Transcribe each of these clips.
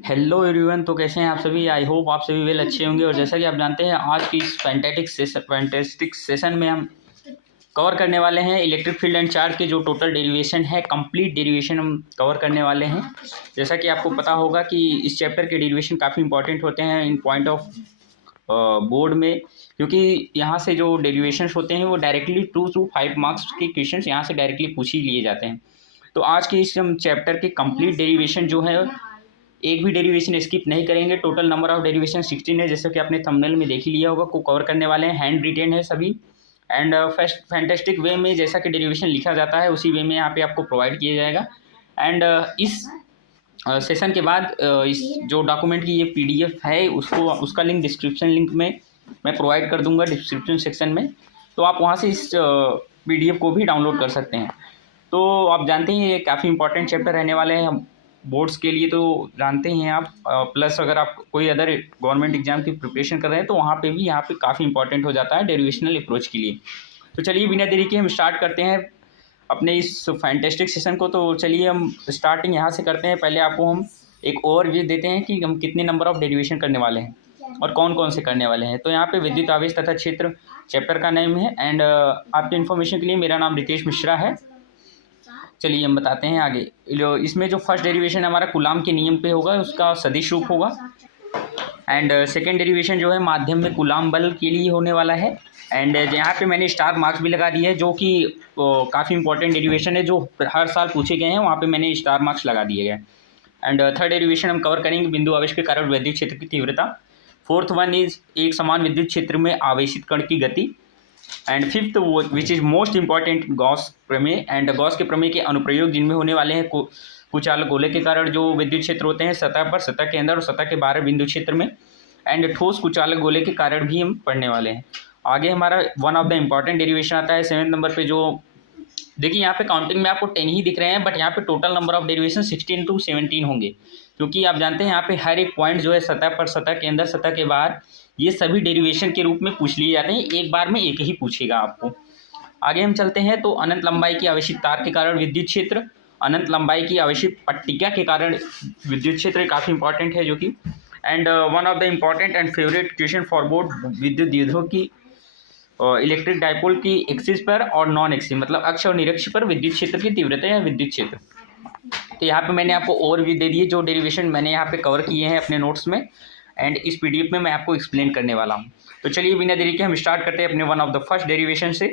Hello everyone. तो कैसे हैं आप सभी? आई होप आप सभी वेल अच्छे होंगे। और जैसा कि आप जानते हैं, आज की इस फैंटेस्टिक सेशन में हम कवर करने वाले हैं इलेक्ट्रिक फील्ड एंड चार्ज के जो टोटल डेरिवेशन है, कंप्लीट डेरिवेशन हम कवर करने वाले हैं। जैसा कि आपको पता होगा कि इस चैप्टर के डेरिवेशन काफ़ी इंपॉर्टेंट होते हैं इन पॉइंट ऑफ बोर्ड में, क्योंकि यहाँ से जो डेरिवेशंस होते हैं वो डायरेक्टली 2 to 5 मार्क्स के क्वेश्चन यहाँ से डायरेक्टली पूछ ही लिए जाते हैं। तो आज के इस हम चैप्टर के कंप्लीट डेरिवेशन जो है, एक भी डेरिवेशन स्किप नहीं करेंगे। टोटल नंबर ऑफ डेरिवेशन 16 है, जैसे कि आपने थंबनेल में देख ही लिया होगा, को कवर करने वाले हैं। हैंड रिटेन है सभी एंड फैंटेस्टिक वे में जैसा कि डेरिवेशन लिखा जाता है उसी वे में यहाँ पे आपको प्रोवाइड किया जाएगा। एंड इस सेशन के बाद इस जो डॉक्यूमेंट की ये पीडीएफ है उसका लिंक डिस्क्रिप्शन लिंक में मैं प्रोवाइड कर दूंगा, डिस्क्रिप्शन सेक्शन में। तो आप वहाँ से इस पीडीएफ को भी डाउनलोड कर सकते हैं। तो आप जानते हैं ये काफ़ी इंपॉर्टेंट चैप्टर रहने वाले हैं हम बोर्ड्स के लिए, तो जानते ही हैं आप। प्लस अगर आप कोई अदर गवर्नमेंट एग्जाम की प्रिपरेशन कर रहे हैं तो वहाँ पे भी यहाँ पे काफ़ी इंपॉर्टेंट हो जाता है डेरिवेशनल अप्रोच के लिए। तो चलिए बिना देरी के हम स्टार्ट करते हैं अपने इस फैंटेस्टिक सेशन को। तो चलिए हम स्टार्टिंग यहाँ से करते हैं। पहले आपको हम एक ओवरव्यू देते हैं कि हम कितने नंबर ऑफ डेरिवेशन करने वाले हैं और कौन कौन से करने वाले हैं। तो यहाँ पे विद्युत आवेश तथा क्षेत्र चैप्टर का नेम है। एंड आपके इन्फॉर्मेशन के लिए मेरा नाम रितेश मिश्रा है। चलिए हम बताते हैं आगे। इसमें जो फर्स्ट डेरिवेशन हमारा कूलाम के नियम पे होगा, उसका सदिश रूप होगा। एंड सेकेंड डेरिवेशन जो है माध्यम में कूलाम बल के लिए होने वाला है। एंड यहाँ पे मैंने स्टार मार्क्स भी लगा दिए हैं, जो कि काफ़ी इंपॉर्टेंट डेरिवेशन है, जो हर साल पूछे गए हैं, वहाँ पे मैंने स्टार मार्क्स लगा दिए गए। एंड थर्ड डेरिवेशन हम कवर करेंगे बिंदु आवेश के कारण विद्युत क्षेत्र की तीव्रता। फोर्थ वन इज एक समान विद्युत क्षेत्र में आवेशित कण की गति। And fifth which is most important Gauss प्रमेय। एंड गॉस के प्रमेय के अनुप्रयोग जिनमें होने वाले हैं कुचालक गोले के कारण जो विद्युत क्षेत्र होते हैं सतह पर, सतह के अंदर और सतह के बाहर बिंदु क्षेत्र में। एंड ठोस कुचालक गोले के कारण भी हम पढ़ने वाले हैं। आगे हमारा one of the important derivation आता है 7वें नंबर पे। जो देखिए यहाँ पे काउंटिंग में आपको 10 ही दिख रहे हैं, बट यहाँ पे total number of derivation 16 to 17 होंगे, क्योंकि आप जानते हैं यहाँ पे हर एक पॉइंट जो है सतह पर, सतह के अंदर, सतह के बाहर, ये सभी डेरिवेशन के रूप में पूछ लिए जाते हैं। एक बार में एक ही पूछेगा आपको। आगे हम चलते हैं। तो अनंत लंबाई की आवेशित तार के कारण विद्युत क्षेत्र, अनंत लंबाई की आवेशित पट्टिका के कारण विद्युत क्षेत्र काफ़ी इंपॉर्टेंट है जो कि। And one of the important and favourite question for board विद्युत द्विध्रुव की इलेक्ट्रिक डाइपोल की एक्सिस पर और नॉन एक्सिस मतलब अक्ष और निरक्ष पर विद्युत क्षेत्र की तीव्रता या विद्युत क्षेत्र। तो यहाँ पे मैंने आपको ओवरव्यू दे दिए जो डेरिवेशन मैंने यहाँ पे कवर किए हैं अपने नोट्स में। एंड इस पीडीएफ में मैं आपको एक्सप्लेन करने वाला हूँ। तो चलिए बिना देरी के हम स्टार्ट करते हैं अपने one of the first derivation से,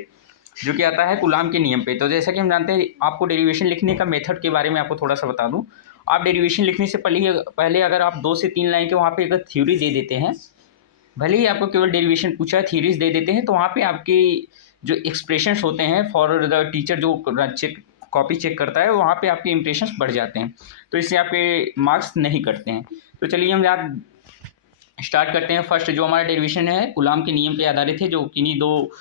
जो कि आता है कूलाम के नियम पे। तो जैसा कि हम जानते हैं, आपको डेरिवेशन लिखने का मेथड के बारे में आपको थोड़ा सा बता दूँ। आप डेरिवेशन लिखने से पहले अगर आप 2 से 3 लाइन के वहाँ पे अगर थ्योरी दे देते हैं, भले ही आपको केवल डेरिवेशन पूछा है, थ्योरीज दे देते हैं, तो वहाँ पे आपके जो एक्सप्रेशंस होते हैं फॉर द टीचर जो कॉपी चेक करता है, वहाँ पे आपके इंप्रेशंस बढ़ जाते हैं, तो इससे आपके मार्क्स नहीं कटते हैं। तो चलिए हम यहाँ स्टार्ट करते हैं। फर्स्ट जो हमारा डेरिवेशन है कूलाम के नियम पे आधारित है, जो किन्हीं दो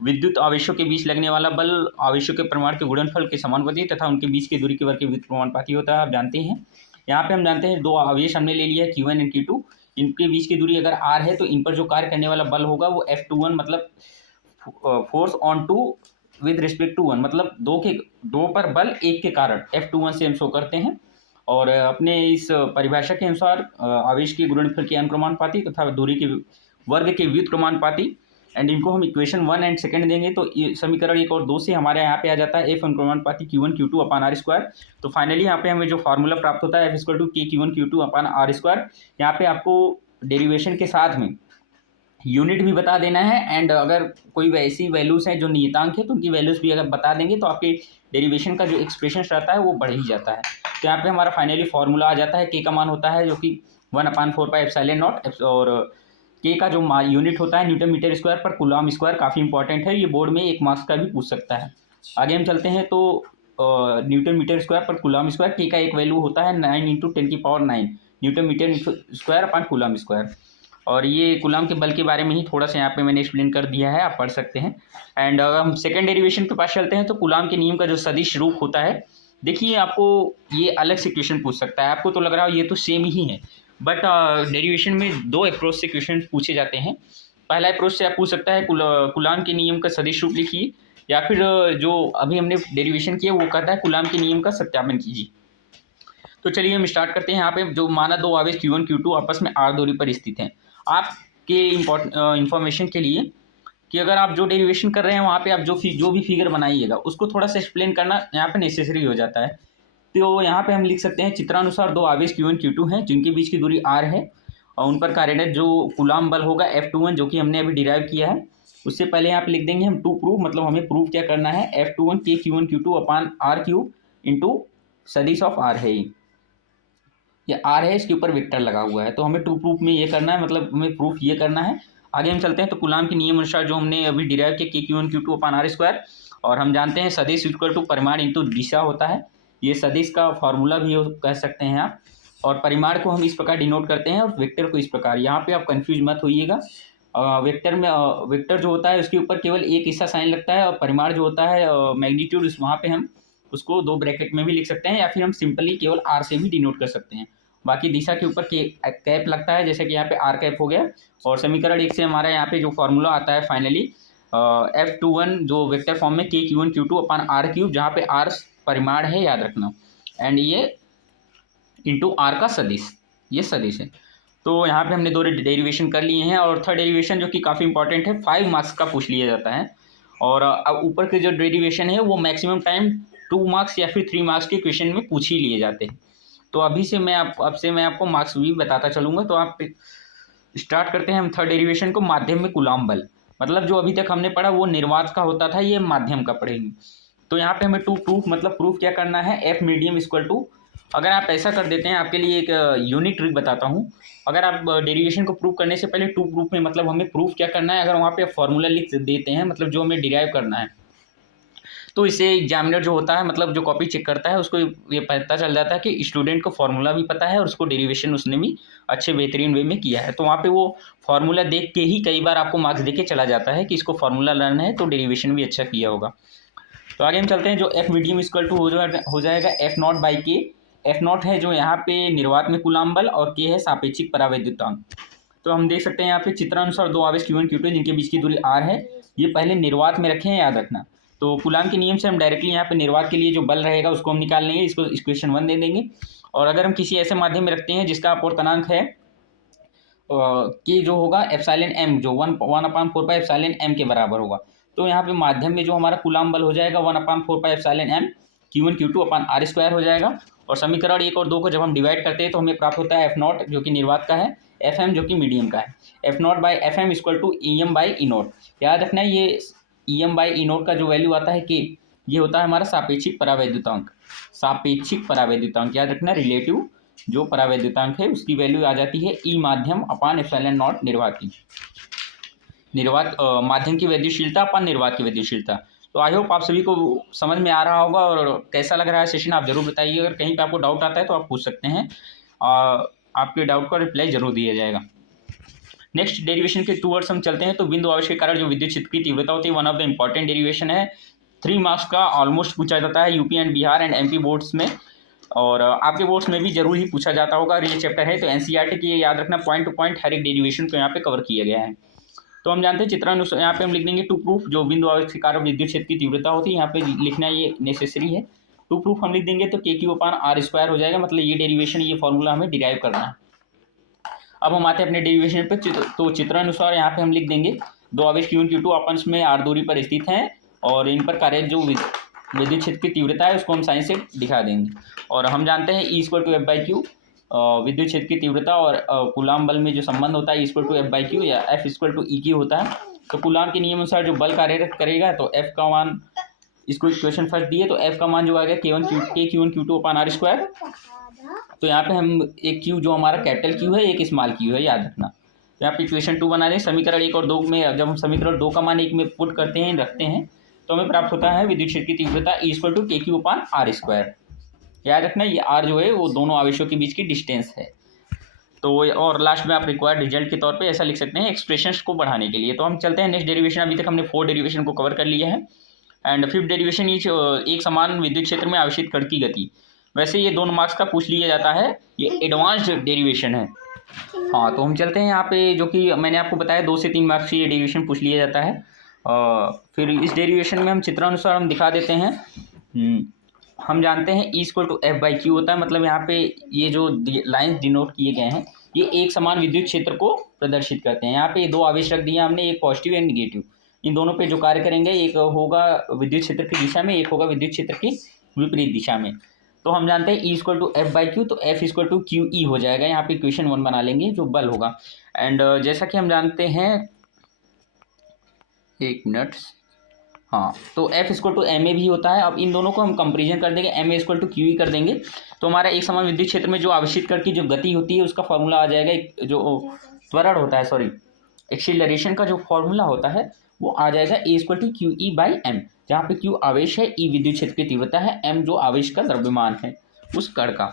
विद्युत आवेशों के बीच लगने वाला बल आवेशों के परिमाण के गुणनफल के समानुपाती तथा उनके बीच की दूरी के वर्ग के विद्युत प्रमाणपाती होता है। आप जानते हैं यहाँ पे हम जानते हैं 2 आवेश हमने ले लिया है Q1 एंड Q2। इनके बीच की दूरी अगर R है तो इन पर जो कार्य करने वाला बल होगा वो F21 मतलब force on two with respect to 1 मतलब 2 पर बल 1 के कारण F21 से हम शो करते हैं। और अपने इस परिभाषा के अनुसार आवेश के गुणनफल के अनुक्रमानुपाती तथा दूरी के वर्ग के व्युत्क्रमानुपाती। एंड इनको हम इक्वेशन 1 एंड सेकंड देंगे तो ये समीकरण 1 और 2 से हमारे यहाँ पे आ जाता है F अनुक्रमानुपाती Q1 Q2 upon R square. तो फाइनली यहाँ पे हमें जो फार्मूला प्राप्त होता है F equal to K Q1 Q2 upon R square. यहाँ पे आपको डेरिवेशन के साथ में यूनिट भी बता देना है। एंड अगर कोई वैसी वैल्यूज़ हैं जो नियतांक है तो उनकी वैल्यूज़ भी अगर बता देंगे तो आपके डेरिवेशन का जो एक्सप्रेशन रहता है वो बढ़ ही जाता है। तो यहाँ पे हमारा फाइनली फार्मूला आ जाता है, के का मान होता है जो कि 1/4πε0 और के का जो यूनिट होता है न्यूटन मीटर स्क्वायर पर कूलम स्क्वायर। काफ़ी इंपॉर्टेंट है, ये बोर्ड में 1 मार्क्स का भी पूछ सकता है। आगे हम चलते हैं। तो न्यूटन मीटर स्क्वायर पर कूलम स्क्वायर, के का एक वैल्यू होता है 9 × 10⁹ newton metre square upon coulomb square. और ये कूलम के बल के बारे में ही थोड़ा सा यहाँ पे मैंने एक्सप्लेन कर दिया है, आप पढ़ सकते हैं। एंड हम सेकंड डेरिवेशन के पास चलते हैं। तो कूलम के नियम का जो सदिश रूप होता है, देखिए आपको ये अलग से क्वेश्चन पूछ सकता है, आपको तो लग रहा है ये तो सेम ही है, बट डेरिवेशन में 2 अप्रोच से क्वेश्चन पूछे जाते हैं। पहला अप्रोच से आप पूछ सकता है कूलम के नियम का सदिश रूप लिखिए, या फिर जो अभी हमने डेरिवेशन किया वो कहता है कूलम के नियम का सत्यापन कीजिए। तो चलिए हम स्टार्ट करते हैं। यहाँ पे जो माना दो आवेश Q1 Q2 आपस में r दूरी पर स्थित हैं। आपके इंफॉर्मेशन के लिए कि अगर आप जो डेरिवेशन कर रहे हैं वहाँ पे आप जो भी फिगर बनाइएगा उसको थोड़ा सा एक्सप्लेन करना यहाँ पे नेसेसरी हो जाता है। तो यहाँ पे हम लिख सकते हैं चित्रानुसार दो आवेश Q1 Q2 हैं जिनके बीच की दूरी r है और उन पर कार्यरत जो कूलाम बल होगा F21 जो कि हमने अभी डिराइव किया है। उससे पहले यहाँ पे लिख देंगे हम टू प्रूफ, मतलब हमें प्रूफ क्या करना है, F21 K Q1 Q2 upon R cube into सदिश ऑफ R है। ये R है, इसके ऊपर वेक्टर लगा हुआ है। तो हमें टू प्रूफ में ये करना है, मतलब हमें प्रूफ ये करना है। आगे हम चलते हैं। तो कूलाम के नियम अनुसार जो हमने अभी डिराइव किया K Q1 Q2 upon R square, और हम जानते हैं सदिश इक्वल टू परिमाण इंटू दिशा होता है। ये सदिश का फॉर्मूला भी कह सकते हैं आप। और परिमाण को हम इस प्रकार डिनोट करते हैं और वेक्टर को इस प्रकार। यहाँ पे आप कंफ्यूज मत होइएगा। वेक्टर में वेक्टर जो होता है उसके ऊपर केवल एक हिस्सा साइन लगता है, और परिमाण जो होता है मैग्नीट्यूड, वहाँ पे हम उसको दो ब्रैकेट में भी लिख सकते हैं या फिर हम सिंपली केवल R से भी डिनोट कर सकते हैं। बाकी दिशा के ऊपर कैप लगता है, जैसे कि यहाँ पे R कैप हो गया। और समीकरण 1 से हमारा यहाँ पे जो फॉर्मूला आता है फाइनली F21 जो वेक्टर फॉर्म में K Q1 Q2 upon R cube, जहाँ पे R परिमाण है याद रखना, एंड ये इंटू R का सदिश, ये सदिश है। तो यहाँ पे हमने दो डेरिवेशन कर लिए हैं। और थर्ड डेरिवेशन जो कि काफ़ी इंपॉर्टेंट है, 5 मार्क्स का पूछ लिया जाता है। और अब ऊपर के जो डेरिवेशन है वो मैक्सिमम टाइम 2 मार्क्स या फिर 3 मार्क्स के क्वेश्चन में पूछ ही लिए जाते हैं। तो अभी से मैं आपको मार्क्स भी बताता चलूँगा। तो आप स्टार्ट करते हैं हम थर्ड डेरिवेशन को, माध्यम में कूलाम बल। मतलब जो अभी तक हमने पढ़ा वो निर्वात का होता था, ये माध्यम का पढ़ेंगे। तो यहाँ पे हमें टू प्रूफ, मतलब प्रूफ क्या करना है, एफ मीडियम इक्वल टू, अगर आप ऐसा कर देते हैं, आपके लिए एक यूनिक ट्रिक बताता हूँ। अगर आप डेरिवेशन को प्रूफ करने से पहले टू प्रूफ में, मतलब हमें प्रूफ क्या करना है, अगर वहाँ पे फॉर्मूला लिख देते हैं, मतलब जो हमें डिराइव करना है, तो इससे एग्जामिनर जो होता है, मतलब जो कॉपी चेक करता है, उसको ये पता चल जाता है कि स्टूडेंट को फॉर्मूला भी पता है और उसको डेरिवेशन उसने भी अच्छे बेहतरीन वे में किया है। तो वहाँ पे वो फॉर्मूला देख के ही कई बार आपको मार्क्स दे के चला जाता है कि इसको फॉर्मूला लर्न है तो डेरिवेशन भी अच्छा किया होगा। तो आगे हम चलते हैं। जो एफ मीडियम इक्वल टू हो जाएगा एफ नॉट बाई के। एफ नॉट है जो यहाँ पे निर्वात में कूलाम बल, और के है सापेक्षिक परावैद्युतांक। तो हम देख सकते हैं यहाँ पे चित्रानुसार दो आवेश Q1 Q2 जिनके बीच की दूरी R है, ये पहले निर्वात में रखे हैं, याद रखना। तो कूलाम के नियम से हम डायरेक्टली यहाँ पे निर्वात के लिए जो बल रहेगा उसको हम निकाल लेंगे, इसको इक्वेशन 1 दे देंगे। और अगर हम किसी ऐसे माध्यम में रखते हैं जिसका अपूर्णांक है कि जो होगा एप्सिलॉन m, जो 1/4 पाई एप्सिलॉन m के बराबर होगा, तो यहाँ पे माध्यम में जो हमारा कूलाम बल हो जाएगा 1/4 pi epsilon m Q1 Q2 upon R square हो जाएगा। और समीकरण 1 और 2 को जब हम डिवाइड करते हैं तो हमें प्राप्त होता है F0 जो कि निर्वात का है, Fm जो कि मीडियम का है। F0 by Fm equal to EM by E0। याद रखना है ये EM बाई E0 का जो वैल्यू आता है कि ये होता है हमारा सापेक्षिक परावैद्युतांक। सापेक्षिक परावैद्युतांक याद रखना, रिलेटिव जो परावैद्युतांक है उसकी वैल्यू आ जाती है E माध्यम अपान एप्सिलॉन नॉट निर्वात की। निर्वात माध्यम की वैद्युशीलता अपान निर्वात की वैद्युशीलता। तो आई होप आप सभी को समझ में आ रहा होगा। और कैसा लग रहा है सेशन आप जरूर बताइए। अगर कहीं पे आपको डाउट आता है तो आप पूछ सकते हैं, आपके डाउट का रिप्लाई जरूर दिया जाएगा। नेक्स्ट डेरिवेशन के टूवर्ड्स हम चलते हैं। तो बिंदु आवेश के कारण जो विद्युत क्षेत्र की तीव्रता होती है, one of the important derivation है। 3 मार्क्स का ऑलमोस्ट पूछा जाता है UP and Bihar and MP boards में, और आपके बोर्ड्स में भी जरूर ही पूछा जाता होगा। और ये चैप्टर है तो NCERT की याद रखना, पॉइंट टू पॉइंट हर एक डेरिवेशन को यहाँ पे कवर किया गया है। तो हम जानते हैं चित्रानुसार, यहाँ पे हम लिख देंगे टू प्रूफ जो बिंदु आवेश के कारण विद्युत क्षेत्र की तीव्रता होती है, यहाँ पे लिखना ये नेसेसरी है। टू प्रूफ हम लिख देंगे तो KQ अपान R स्क्वायर हो जाएगा, मतलब ये डेरिवेशन, ये फॉर्मूला हमें डिराइव करना है। अब हम आते हैं अपने डेरिवेशन पे। तो चित्रानुसार यहाँ पे हम लिख देंगे दो आवेश Q1 Q2 आपस में R दूरी पर स्थित हैं, और इन पर कार्य जो विद्युत क्षेत्र की तीव्रता है उसको हम साइन से दिखा देंगे। और हम जानते हैं E equal to F by Q, विद्युत क्षेत्र की तीव्रता और कूलाम बल में जो संबंध होता है E equal to F by Q या F equal to E Q होता है। तो कूलाम के नियम अनुसार जो बल कार्यरत करेगा तो F का मान, इसको इक्वेशन फर्स्ट दिए तो F का मान जो आएगा K1 Q2 upon R square. तो यहाँ पे हम एक Q जो हमारा कैपिटल Q है, एक स्मॉल Q है, याद रखना। यहाँ पे इक्वेशन 2 बना दें। समीकरण 1 और 2 में जब हम समीकरण 2 का मान 1 में पुट करते हैं, रखते हैं, तो हमें प्राप्त होता है विद्युत क्षेत्र की तीव्रता E equal to KQ upon R square. याद रखना ये R जो है वो दोनों आवेशों के बीच की डिस्टेंस है। तो और लास्ट में आप रिक्वायर्ड रिजल्ट के तौर पे ऐसा लिख सकते हैं एक्सप्रेशंस को बढ़ाने के लिए। तो हम चलते हैं नेक्स्ट डेरिवेशन। अभी तक हमने 4 डेरिवेशन को कवर कर लिया है। एंड 5th डेरिवेशन एक समान विद्युत क्षेत्र में आवेशित कण की गति। वैसे ये 2 मार्क्स का पूछ लिया जाता है, ये एडवांस्ड डेरिवेशन है। हाँ, तो हम चलते हैं यहाँ पे, जो कि मैंने आपको बताया 2 से 3 मार्क्स ये डेरिवेशन पूछ लिया जाता है। फिर इस डेरिवेशन में हम चित्रानुसार हम दिखा देते हैं। हम जानते हैं E equal to F by Q होता है, मतलब यहाँ पे ये जो लाइंस डिनोट किए गए हैं ये एक समान विद्युत क्षेत्र को प्रदर्शित करते हैं। यहाँ पे दो आवेश रख दिए हमने, एक पॉजिटिव एंड निगेटिव। इन दोनों पे जो कार्य करेंगे, एक होगा विद्युत क्षेत्र की दिशा में, एक होगा विद्युत क्षेत्र की विपरीत दिशा में। तो हम जानते हैं E equal to F by Q, तो F equal to Q E हो जाएगा। यहाँ पे इक्वेशन 1 बना लेंगे जो बल होगा। एंड जैसा कि हम जानते हैं, एक मिनट, हाँ, तो F equal to M A भी होता है। अब इन दोनों को हम कंपेरिजन कर देंगे, M A equal to Q E कर देंगे, तो हमारा एक समान विद्युत क्षेत्र में जो आवेशित कण की जो गति होती है उसका फॉर्मूला आ जाएगा। जो त्वरण होता है, सॉरी, एक्सीलरेशन का जो फॉर्मूला होता है वो आ जाएगा A equal to Q E by M, जहाँ पे क्यू आवेश है, ई विद्युत क्षेत्र की तीव्रता है, एम जो आवेश का द्रव्यमान है उस कण का।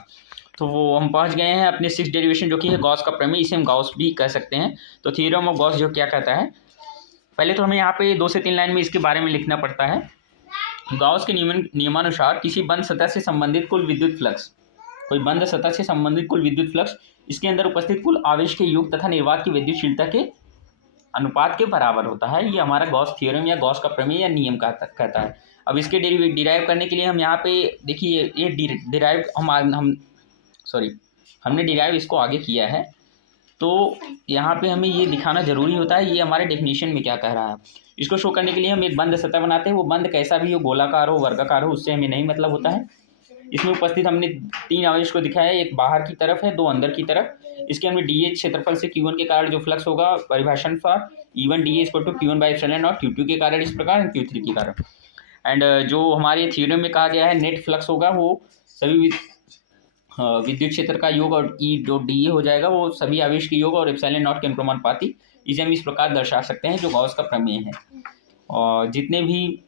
तो वो हम पहुंच गए हैं अपने 6 डेरिवेशन, जो कि है गॉस का प्रमेय, इसे हम गॉस भी कह सकते हैं। तो थ्योरम ऑफ गॉस जो क्या कहता है, पहले तो हमें यहाँ पे 2 से 3 लाइन में इसके बारे में लिखना पड़ता है। गॉस के नियमानुसार किसी बंद सतह से संबंधित कुल विद्युत फ्लक्स, कोई बंद सतह से संबंधित कुल विद्युत फ्लक्स इसके अंदर उपस्थित कुल आवेश के योग तथा निर्वात की विद्युतशीलता के अनुपात के बराबर होता है। ये हमारा गॉस थ्योरम या गॉस का प्रमेय या नियम कहता है। अब इसके डिराइव करने के लिए हम यहाँ पे देखिए, ये डिराइव हमने डिराइव इसको आगे किया है, तो यहाँ पे हमें ये दिखाना जरूरी होता है ये हमारे डेफिनेशन में क्या कह रहा है। इसको शो करने के लिए हम एक बंद सतह बनाते हैं, वो बंद कैसा भी हो, गोलाकार हो, वर्गाकार हो, उससे हमें नहीं मतलब होता है। इसमें उपस्थित हमने 3 आवेश को दिखाया है, एक बाहर की तरफ है, 2 अंदर की तरफ। इसके हमने डी क्षेत्रफल से Q1 के कारण जो फ्लक्स होगा, परिभाषण for E1 D equal to Q1 by epsilon naught, Q2 के कारण इस प्रकार, Q3 के कारण। एंड जो हमारे थ्योरम में कहा गया है नेट फ्लक्स होगा वो सभी विद्युत क्षेत्र का योग, और ई जो डी हो जाएगा वो सभी आवेश के योग और एप्सिलॉन नॉट के अनुपाती। इसे हम इस प्रकार दर्शा सकते हैं जो गॉस का प्रमेय है। और जितने भी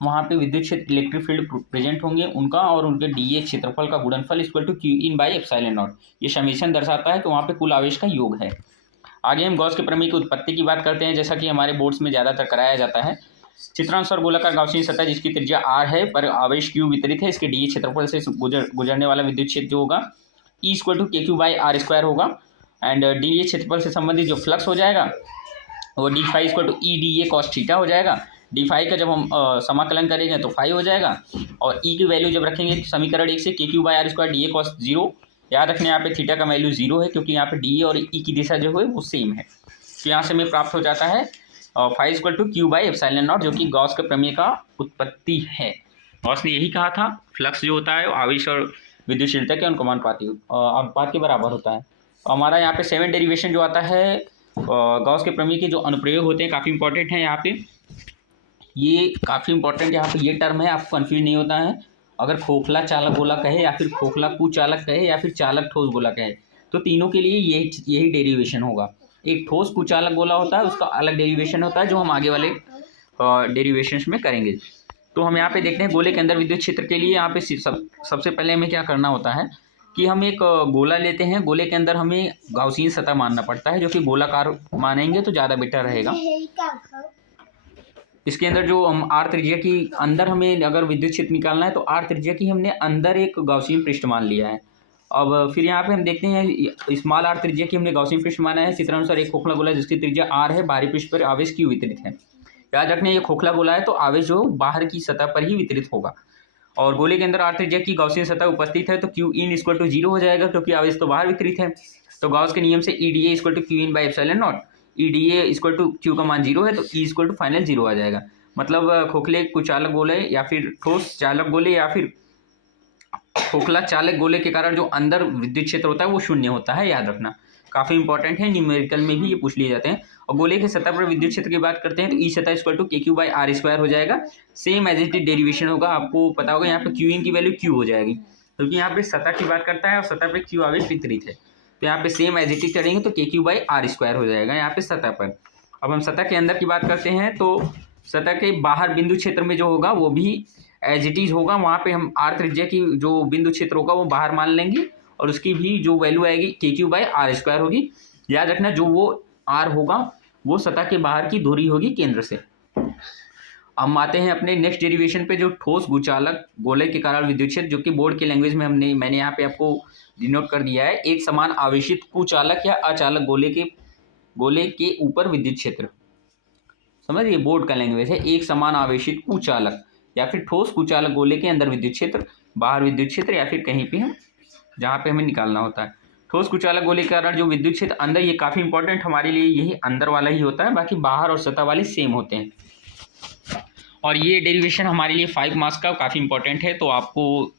वहाँ पे विद्युत क्षेत्र इलेक्ट्रिक फील्ड प्रेजेंट होंगे उनका और उनके डी क्षेत्रफल का गुणनफल equal to Q in by epsilon naught, ये समेशन दर्शाता है कि वहाँ पे कुल आवेश का योग है। आगे हम गॉस के प्रमेय की उत्पत्ति की बात करते हैं, जैसा कि हमारे बोर्ड्स में ज़्यादातर कराया जाता है। चित्रानुसार गोलाकार गाउसियन सतह जिसकी त्रिज्या r है पर आवेश q वितरित है, इसके डी क्षेत्रफल से गुजरने वाला विद्युत क्षेत्र जो होगा E equal to K Q by R square होगा। एंड डी क्षेत्रफल से संबंधित जो फ्लक्स हो जाएगा वो D phi equal to E D A cos theta हो जाएगा। डी फाई का जब हम समाकलन करेंगे तो फाई हो जाएगा, और ई की वैल्यू जब रखेंगे समीकरण 1 से K Q by R square D A cos 0। याद रखने यहाँ पे थीटा का वैल्यू 0 है क्योंकि यहाँ पे डी और ई की दिशा जो है वो सेम है। तो यहाँ से हमें प्राप्त हो जाता है phi equal to Q by epsilon naught, जो कि गॉस के प्रमेय का उत्पत्ति है। गॉस ने यही कहा था फ्लक्स जो होता है आवेश और विद्युतशीलता के अनुपात के बराबर होता है। तो हमारा यहाँ पे 7 डेरिवेशन जो आता है गॉस के प्रमेय के जो अनुप्रयोग होते हैं काफ़ी इंपॉर्टेंट हैं। यहाँ पे ये काफ़ी इंपॉर्टेंट, यहाँ पे ये टर्म है, आपको कन्फ्यूज नहीं होता है। अगर खोखला चालक गोला कहे या फिर खोखला कुचालक कहे या फिर चालक ठोस गोला कहे, तो तीनों के लिए यही डेरिवेशन होगा। एक ठोस कुचालक गोला होता है, उसका अलग डेरिवेशन होता है जो हम आगे वाले डेरिवेशंस में करेंगे। तो हम यहाँ पे देखते हैं गोले के अंदर विद्युत क्षेत्र के लिए यहाँ पे सबसे पहले हमें क्या करना होता है कि हम एक गोला लेते हैं, गोले के अंदर हमें गाउसियन सतह मानना पड़ता है, जो कि गोलाकार मानेंगे तो ज़्यादा बेटर रहेगा। इसके अंदर जो हम आर त्रिज्या की अंदर हमें अगर विद्युत क्षेत्र निकालना है तो आर त्रिज्या की हमने अंदर एक गाउसियन पृष्ठ मान लिया है। अब फिर यहाँ पे हम देखते हैं स्मॉल आर त्रिज्या की हमने गाउसियन पृष्ठ माना है। चित्रानुसार एक खोखला गोला जिसकी त्रिज्या आर है, बाहरी पृष्ठ पर आवेश क्यू वितरित है। याद रखने ये खोखला गोला है तो आवेश जो बाहर की सतह पर ही वितरित होगा, और गोले के अंदर आर त्रिज्या की गाउसियन सतह उपस्थित है तो क्यू इन इक्वल टू 0 हो जाएगा क्योंकि आवेश तो बाहर वितरित है। तो गॉस के नियम से E D A equal to Q in by epsilon naught, E D A equal to Q का मान 0 है तो ई इक्वल टू फाइनल 0 आ जाएगा। मतलब खोखले कुचालक गोले या फिर ठोस चालक गोले या फिर खोखला चालक गोले के कारण जो अंदर विद्युत क्षेत्र होता है वो 0 होता है। याद रखना काफ़ी इंपॉर्टेंट है, न्यूमेरिकल में भी ये पूछ लिए जाते हैं। और गोले के सतह पर विद्युत क्षेत्र की बात करते हैं तो ई सतह equal to K Q by R square हो जाएगा। Same as it is derivation होगा, आपको पता होगा यहाँ पे क्यू इन की वैल्यू क्यू हो जाएगी क्योंकि यहाँ पे सतह की बात करता है और सतह पर क्यू आवेश वितरित है। तो यहाँ पे सेम एज इट इज करेंगे तो के क्यू बाई आर स्क्वायर हो जाएगा यहाँ पे सतह पर। अब हम सतह के अंदर की बात करते हैं तो सतह के बाहर बिंदु क्षेत्र में जो होगा वो भी एज इट इज होगा। वहाँ पे हम आर त्रिज्या की जो बिंदु क्षेत्र होगा वो बाहर मान लेंगे और उसकी भी जो वैल्यू आएगी के क्यू बाई आर स्क्वायर होगी। याद रखना जो वो आर होगा वो सतह के बाहर की दूरी होगी केंद्र से। हम आते हैं अपने नेक्स्ट डेरिवेशन पे, जो ठोस कुचालक गोले के कारण विद्युत क्षेत्र, जो कि बोर्ड के लैंग्वेज में मैंने यहाँ पे आपको डिनोट कर दिया है। एक समान आवेशित कुचालक या अचालक गोले के ऊपर विद्युत क्षेत्र, समझिए बोर्ड का लैंग्वेज है। एक समान आवेशित कुचालक या फिर ठोस कुचालक गोले के अंदर विद्युत क्षेत्र बाहर विद्युत क्षेत्र या फिर कहीं पे हम जहाँ पे हमें निकालना होता है। ठोस कुचालक गोले के कारण जो विद्युत क्षेत्र अंदर, ये काफ़ी इंपॉर्टेंट हमारे लिए, यही अंदर वाला ही होता है, बाकी बाहर और सतह वाले सेम होते हैं। और ये डेरिवेशन हमारे लिए 5 मार्क्स का काफ़ी इंपॉर्टेंट है, तो आपको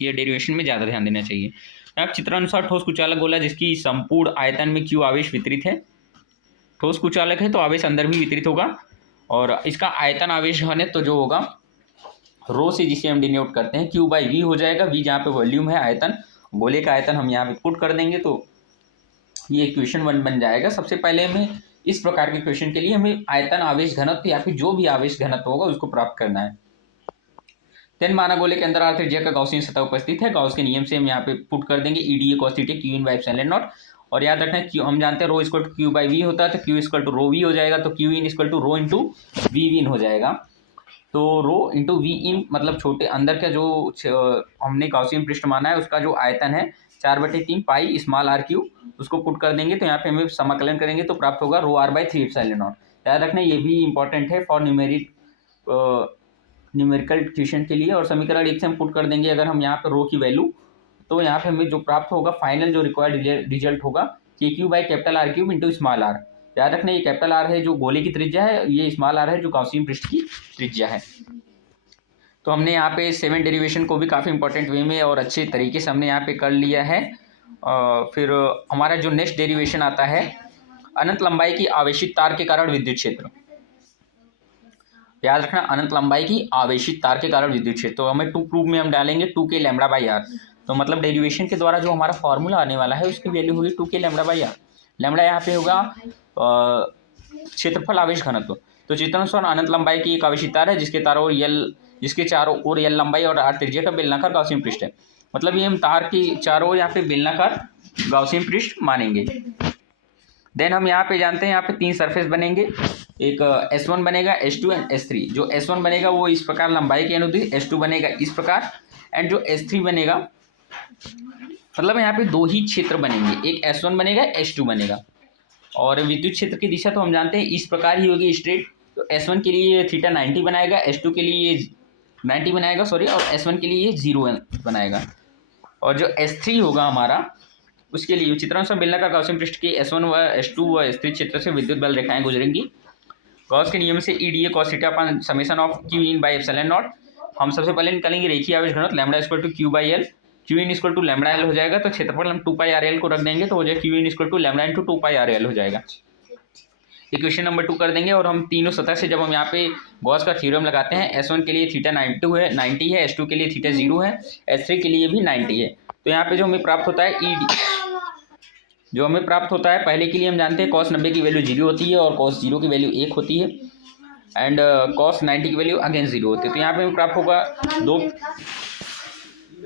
ये डेरिवेशन में ज़्यादा ध्यान देना चाहिए। अब चित्रानुसार ठोस कुचालक गोला जिसकी संपूर्ण आयतन में Q आवेश वितरित है। ठोस कुचालक है तो आवेश अंदर भी वितरित होगा, और इसका आयतन आवेश घनत्व तो जो होगा रो से, जिसे हम डिनोट करते हैं Q/V हो जाएगा। V जहाँ पे वॉल्यूम है, आयतन, गोले का आयतन हम यहाँ पे पुट कर देंगे तो ये इक्वेशन 1 बन जाएगा। सबसे पहले हमें इस प्रकार के क्वेश्चन के लिए हमें आयतन आवेश घनत्व या फिर जो भी आवेश घनत्व होगा उसको प्राप्त करना है। देन माना गोले के अंदर त्रिज्या का गॉसियन सतह उपस्थित है। गॉस के नियम से हम यहाँ पे पुट कर देंगे EDA cos थीटा Q/ε0। और याद रखना है हम जानते हैं रो इक्वल टू Q/V होता है, तो Q equal to rho V हो जाएगा, तो Q in equal to rho into V in हो जाएगा। तो रो इंटू V in मतलब छोटे अंदर का जो हमने गॉसियन पृष्ठ माना है उसका जो आयतन है 4/3 पाई स्मॉल r3, उसको पुट कर देंगे तो यहाँ पे हमें समाकलन करेंगे तो प्राप्त होगा रो r/3ε0। याद रखना ये भी इंपॉर्टेंट है फॉर न्यूमेरिकल क्वेश्चन के लिए। और समीकरण 1 से हम पुट कर देंगे अगर हम यहाँ पे रो की वैल्यू, तो यहाँ पे हमें जो प्राप्त होगा फाइनल जो रिक्वायर्ड रिजल्ट होगा KQ/R³ इंटू स्मॉल r। याद रखना ये कैपिटल R है जो गोले की त्रिज्या है, ये स्मॉल r है जो गॉसियन पृष्ठ की त्रिज्या है। तो हमने यहाँ पे 7 डेरिवेशन को भी काफ़ी इंपॉर्टेंट वे में और अच्छे तरीके से हमने यहाँ पे कर लिया है। फिर हमारा जो नेक्स्ट डेरिवेशन आता है, अनंत लंबाई की आवेशित तार के कारण विद्युत क्षेत्र। याद रखना अनंत लंबाई की आवेशित तार के कारण विद्युत क्षेत्र, तो हमें टू प्रूफ में हम डालेंगे 2K λ/r। तो मतलब डेरिवेशन के द्वारा जो हमारा फॉर्मूला आने वाला है उसकी वैल्यू होगी 2K λ/r। लैम्बडा यहाँ पे होगा क्षेत्रफल आवेश घनत्व। तो चित्रानुसार अनंत लंबाई की एक आवेशित तार है जिसके चारों ओर L लंबाई और R त्रिज्या का बेलनाकार गॉसियन पृष्ठ है। मतलब ये हम तार की चारों ओर यहाँ पे बेलनाकार गॉसियन पृष्ठ मानेंगे। देन हम यहाँ पे जानते हैं यहाँ पे 3 सरफेस बनेंगे, एक S1 बनेगा, S2 एंड S3। जो S1 बनेगा वो इस प्रकार लंबाई के अनुदिश, S2 बनेगा इस प्रकार, एंड जो S3 बनेगा मतलब यहाँ पे 2 ही क्षेत्र बनेंगे, एक S1 बनेगा, S2 बनेगा। और विद्युत क्षेत्र की दिशा तो हम जानते हैं इस प्रकार ही होगी स्ट्रेट। तो S1 के लिए ये थीटा 90 बनाएगा, S2 के लिए ये 90 बनाएगा सॉरी, और S1 के लिए ये 0 बनाएगा। और जो S3 होगा हमारा उसके लिए चित्रानुसार बेलनाकार गॉसियन पृष्ठ के S1 व S2 व S3 क्षेत्र से विद्युत बल रेखाएं गुजरेंगी। गॉस के नियम से EDA cos theta upon summation of Q in/ε0। हम सबसे पहले निकालेंगे रेखीय आवेश घनत्व lambda equal to Q/L, Q in equal टू λL हो जाएगा। तो क्षेत्रफल हम 2πRL को रख देंगे तो हो जाएगा Q in equal to λ into 2πRL हो जाएगा। इक्वेशन नंबर 2 कर देंगे। और हम तीनों सतह से जब हम यहाँ पे गॉस का थ्योरम लगाते हैं, S1 के लिए थीटा 90 है, S2 के लिए थीटा 0 है, S3 के लिए भी 90 है। तो यहाँ पे जो हमें प्राप्त होता है जो हमें प्राप्त होता है पहले के लिए हम जानते हैं cos 90 की वैल्यू 0 होती है और cos 0 की वैल्यू 1 होती है, एंड cos 90 की वैल्यू अगेन 0 होती है। तो यहाँ पे हमें प्राप्त होगा 2।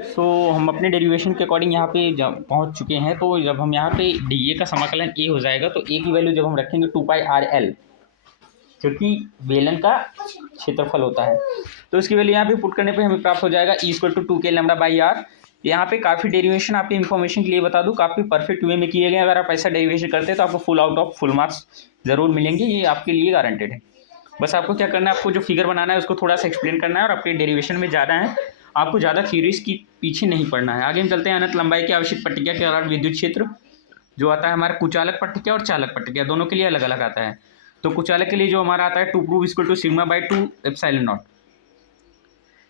सो हम अपने डेरिवेशन के अकॉर्डिंग यहाँ पे जब पहुँच चुके हैं, तो जब हम यहाँ पे DA का समाकलन A हो जाएगा तो A की वैल्यू जब हम रखेंगे 2πRL, क्योंकि बेलन का क्षेत्रफल होता है, तो इसकी वैल्यू यहाँ पे पुट करने पे हमें प्राप्त हो जाएगा E equal to 2K λ/r। यहाँ पे काफ़ी डेरिवेशन आपकी इन्फॉर्मेशन के लिए बता दूँ काफ़ी परफेक्ट वे में किए गए। अगर आप ऐसा डेरिवेशन करते हैं तो आपको full out of full marks ज़रूर मिलेंगे, ये आपके लिए गारंटेड है। बस आपको क्या करना है, आपको जो फिगर बनाना है उसको थोड़ा सा एक्सप्लेन करना है और अपने डेरिवेशन में ज़्यादा है, आपको ज़्यादा थ्योरीज की पीछे नहीं पड़ना है। आगे हम चलते हैं अनंत लंबाई की आवेशित पट्टिका के कारण विद्युत क्षेत्र जो आता है हमारा कुचालक पट्टिका और चालक पट्टिका, दोनों के लिए अलग अलग आता है। तो कुचालक के लिए जो हमारा आता है 2 प्रूफ इक्वल टू σ/2 ε0।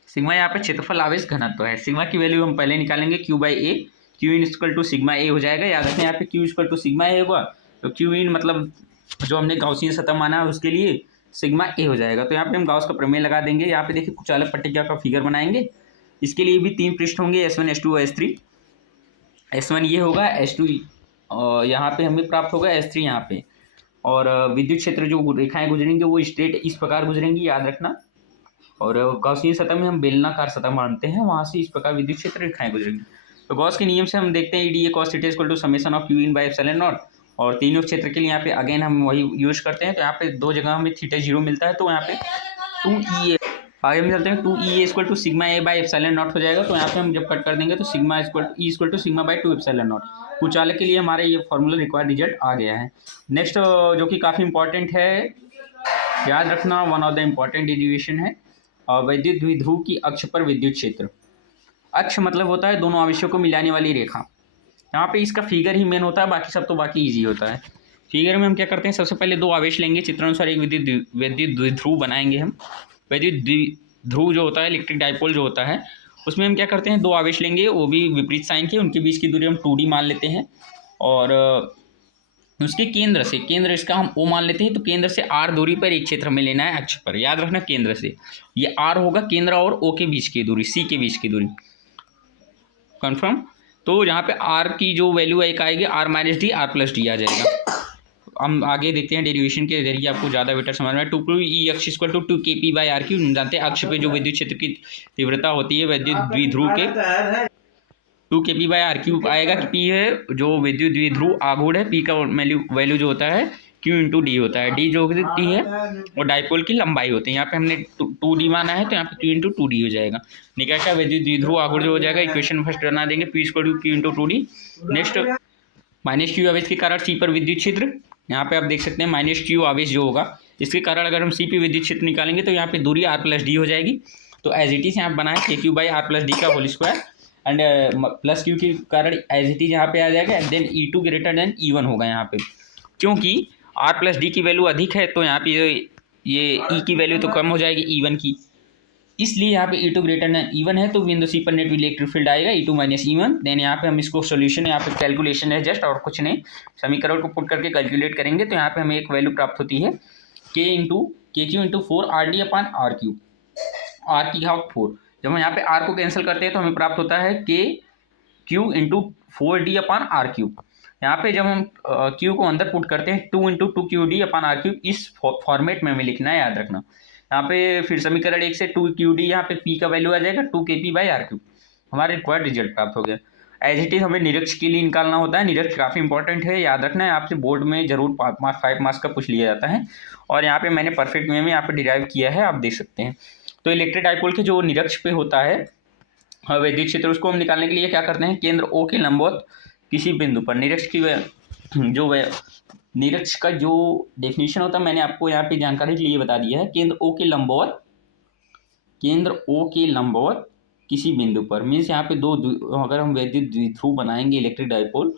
सिग्मा यहाँ पे क्षेत्रफल आवेश घनत्व है। सिग्मा की वैल्यू हम पहले निकालेंगे Q/A, Q in equal to sigma A हो जाएगा। याद रखें यहाँ पे Q equal to sigma A होगा, तो Q in मतलब जो हमने गॉसियन सतह माना है उसके लिए सिग्मा A हो जाएगा। तो यहाँ पे हम गॉस का प्रमेय लगा देंगे। यहाँ पे देखिए कुचालक पट्टिका का फिगर बनाएंगे, इसके लिए भी 3 पृष्ठ होंगे, S1, S2 और S3। S1 ये होगा, S2 यहाँ पे हमें प्राप्त होगा, S3 यहाँ पे। और विद्युत क्षेत्र जो रेखाएँ गुजरेंगी वो स्ट्रेट इस प्रकार गुजरेंगी, याद रखना। और गॉसियन सतह में हम बेलनाकार सतह मानते हैं, वहाँ से इस प्रकार विद्युत क्षेत्र रेखाएं गुजरेंगी। तो गॉस के नियम से हम देखते हैं EDA cos theta equal to summation of Q in/ε0। और तीनों क्षेत्र के लिए यहाँ पे अगेन हम वही यूज करते हैं। तो यहाँ पे 2 जगह हमें थीटा 0 मिलता है, तो यहाँ पे 2EA आगे हम चलते हैं 2EA equal to sigma A/ε0 हो जाएगा। तो यहाँ पे हम जब कट कर देंगे तो सिग्मा E इक्वल टू σ/2 ε0। कुचालक के लिए हमारे ये फॉर्मूला रिक्वायर्ड रिजल्ट आ गया है। नेक्स्ट जो कि काफ़ी इंपॉर्टेंट है, याद रखना one of the important derivation है वैद्युत द्विध्रुव की अक्ष पर विद्युत क्षेत्र। अक्ष मतलब होता है दोनों आवेशों को मिलाने वाली रेखा। यहाँ पे इसका फिगर ही मेन होता है, बाकी सब तो बाकी ईजी होता है। फिगर में हम क्या करते हैं, सबसे पहले दो आवेश लेंगे, चित्रानुसार एक विद्युत द्विध्रुव बनाएंगे हम। विद्युत द्विध्रुव जो होता है, इलेक्ट्रिक डाइपोल जो होता है, उसमें हम क्या करते हैं, दो आवेश लेंगे, वो भी विपरीत साइन के, उनके बीच की दूरी हम 2d मान लेते हैं, और उसके केंद्र से, केंद्र इसका हम O मान लेते हैं, तो केंद्र से R दूरी पर एक क्षेत्र में लेना है अक्ष पर। याद रखना केंद्र से, ये R होगा केंद्र और O के बीच की दूरी, C के बीच की दूरी। कंफर्म। तो यहाँ पे R की जो वैल्यू एक आएगी R-D, R+D आ जाएगा। हम आगे देखते हैं डेरिवेशन के जरिए, आपको ज़्यादा बेटर समझ में। 2E अक्ष इक्वल टू 2kp/r3। जानते हैं अक्ष पे जो विद्युत क्षेत्र की तीव्रता होती है विद्युत द्विध्रुव के, 2kp/r3 आएगा। P है जो विद्युत द्विध्रुव आघूर्ण है, P का वैल्यू जो होता है Q × D होता है, D जो होती है और डाइपोल की लंबाई होती है। यहाँ पे हमने 2D माना है, तो यहाँ पे Q × 2D हो जाएगा। निकाय का विद्युत द्विध्रुव आघूर्ण जो हो जाएगा, इक्वेशन फर्स्ट बना देंगे, P = Q × 2D। Next -Q आवेश के कारण C पर विद्युत क्षेत्र, यहाँ पे आप देख सकते हैं -Q आवेश जो होगा, इसके कारण अगर हम C पे विद्युत क्षेत्र निकालेंगे तो यहाँ पे दूरी R+D हो जाएगी। तो एज इट इज यहाँ बनाए KQ/R+D का whole square, and plus Q के कारण एज इट इज यहाँ पे आ जाएगा, एंड देन E2 > E1 होगा यहाँ पे। क्योंकि R+D की वैल्यू अधिक है, तो यहाँ पे ये E की वैल्यू तो कम हो जाएगी E1 की, इसलिए यहाँ पे E2 > E1 है, तो बिंदु C पर नेट इलेक्ट्रिक फील्ड आएगा E2 - E1। देन यहाँ पे हम इसको सोल्यूशन, यहाँ पे कैलकुलेशन है जस्ट, और कुछ नहीं, समीकरण को पुट करके कैलकुलेट करेंगे, तो यहाँ पे हमें एक वैल्यू प्राप्त होती है KQ × 4RD/R3, R की घात 4। जब हम यहाँ पे R को कैंसिल करते हैं तो हमें प्राप्त होता है KQ × 4D/R3। यहाँ पे जब हम Q को अंदर पुट करते हैं 2 × 2QD/R3, इस फॉर्मेट में हमें लिखना है, याद रखना। यहाँ पे फिर समीकरण 1 से 2QD, यहाँ पे P का वैल्यू आ जाएगा 2kp/R3। हमारे रिक्वायर्ड रिजल्ट प्राप्त हो गया। एज इट इज हमें निरक्ष के लिए निकालना होता है। निरक्ष काफ़ी इंपॉर्टेंट है, याद रखना है, आपसे बोर्ड में जरूर 5 मार्क्स का पूछ लिया जाता है, और यहाँ पे मैंने परफेक्ट वे में यहाँ पे डिराइव किया है, आप देख सकते हैं। तो इलेक्ट्रिक डाइपोल के जो निरक्ष पे होता है विद्युत क्षेत्र, उसको हम निकालने के लिए क्या करते हैं, केंद्र O के लंबवत किसी बिंदु पर निरक्ष की निरक्ष का जो डेफिनेशन होता है मैंने आपको यहाँ पे जानकारी के लिए बता दिया है। केंद्र O के लंबवत किसी बिंदु पर, मीन्स यहाँ पे अगर हम विद्युत द्विध्रुव बनाएंगे इलेक्ट्रिक डाइपोल,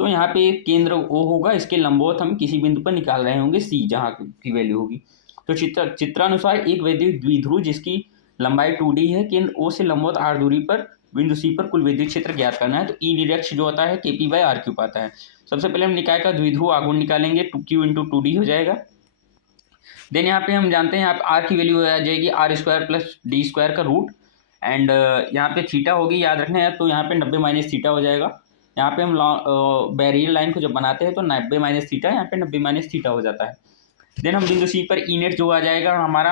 तो यहाँ पे केंद्र O होगा, इसके लंबवत हम किसी बिंदु पर निकाल रहे होंगे C, जहाँ की वैल्यू होगी। तो चित्रानुसार एक विद्युत द्विध्रुव जिसकी लंबाई 2D है, केंद्र O से लंबवत R दूरी पर बिंदु C पर कुल विद्युत क्षेत्र ज्ञात करना है। तो E निरक्ष जो होता है KP/R3 आता है। सबसे पहले हम निकाय का द्विध्रुव आघूर्ण निकालेंगे, 2Q × 2D हो जाएगा। देन यहाँ पे हम जानते हैं यहाँ पे R की वैल्यू आ जाएगी R² + D² का रूट, एंड यहाँ पे थीटा होगी, याद रखना है, तो यहाँ पे 90 - थीटा हो जाएगा। यहाँ पे हम बैरियर लाइन को जब बनाते हैं तो 90 - थीटा, यहाँ पे 90 - थीटा हो जाता है। देन हम बिंदु C पर E नेट जो आ जाएगा हमारा,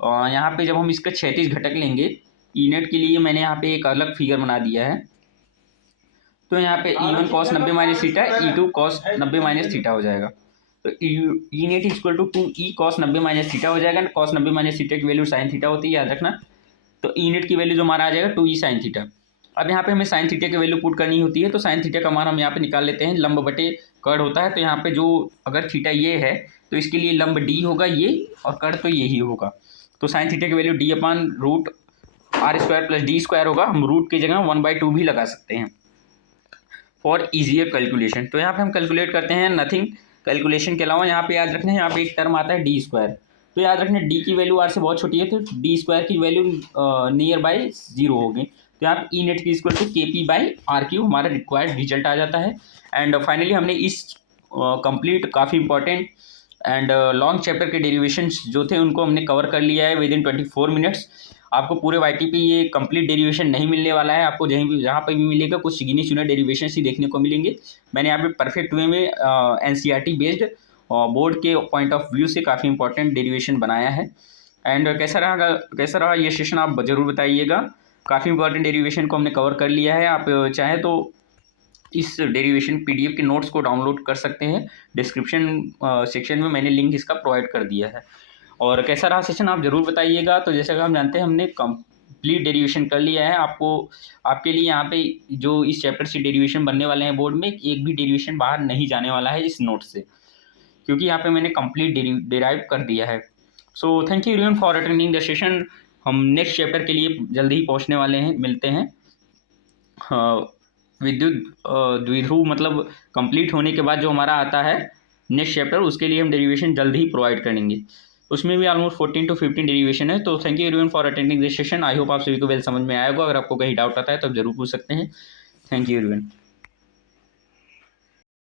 यहाँ पे जब हम इसका क्षैतिज घटक लेंगे E नेट के लिए, मैंने यहाँ पे एक अलग फिगर बना दिया है। तो यहाँ पे E1 cos 90 - theta, E2 cos 90 - theta हो जाएगा। तो E net = 2E cos 90 - theta हो जाएगा। cos 90 - थीटा की वैल्यू sin थीटा होती है, याद रखना। तो E नेट की वैल्यू जो हमारा आ जाएगा 2E sin थीटा। अब यहाँ पे हमें sin थीटा की वैल्यू पुट करनी होती है, तो sin थीटा का मान हम यहाँ पे निकाल लेते हैं। लंब बटे कर्ण होता है, तो यहाँ पे जो अगर थीटा ये है तो इसके लिए लंब D होगा ये, और कर्ण तो यही होगा। तो sin थीटा की वैल्यू D/√R² + D² होगा। हम रूट की जगह 1/2 भी लगा सकते हैं फॉर ईजियर कैलकुलेशन। तो यहाँ पे हम कैलकुलेट करते हैं नथिंग, कैलकुलेशन के अलावा यहाँ पे याद रखना है, यहाँ पे एक टर्म आता है D²। तो याद रखना D की वैल्यू R से बहुत छोटी है, तो D² की वैल्यू नियर बाई 0 होगी। तो यहाँ पे E नेट की = KP/R3 हमारा रिक्वायर्ड रिजल्ट आ जाता है। एंड फाइनली हमने इस कंप्लीट काफ़ी इंपॉर्टेंट एंड लॉन्ग चैप्टर के डेरिवेशंस जो थे उनको हमने कवर कर लिया है विदिन 24 मिनट्स। आपको पूरे YT पे ये कंप्लीट डेरिवेशन नहीं मिलने वाला है, आपको जहाँ पे भी मिलेगा कुछ गिने चुने डेरिवेशन ही देखने को मिलेंगे। मैंने यहाँ पे परफेक्ट वे में NCERT बेस्ड बोर्ड के पॉइंट ऑफ व्यू से काफ़ी इंपॉर्टेंट डेरिवेशन बनाया है। एंड कैसा रहा ये सेशन आप ज़रूर बताइएगा। काफ़ी इंपॉर्टेंट डेरिवेशन को हमने कवर कर लिया है। आप चाहें तो इस डेरिवेशन PDF के नोट्स को डाउनलोड कर सकते हैं, डिस्क्रिप्शन सेक्शन में मैंने लिंक इसका प्रोवाइड कर दिया है। और कैसा रहा सेशन आप ज़रूर बताइएगा। तो जैसा कि हम जानते हैं हमने कंप्लीट डेरिवेशन कर लिया है। आपके लिए यहाँ पे जो इस चैप्टर से डेरिवेशन बनने वाले हैं बोर्ड में, एक भी डेरिवेशन बाहर नहीं जाने वाला है इस नोट से, क्योंकि यहाँ पे मैंने कंप्लीट डिराइव कर दिया है। So thank you everyone for attending the session. हम नेक्स्ट चैप्टर के लिए जल्दी ही पहुँचने वाले हैं, मिलते हैं। विद्युत द्विध्रुव मतलब कंप्लीट होने के बाद जो हमारा आता है नेक्स्ट चैप्टर, उसके लिए हम डेरिवेशन जल्द ही प्रोवाइड करेंगे। उसमें भी ऑलमोस्ट 14 to 15 डेरिवेशन है। तो thank you everyone for attending this session. I hope आप सभी को वेल समझ में आया होगा। अगर आपको कहीं डाउट आता है तो आप जरूर पूछ सकते हैं। Thank you everyone.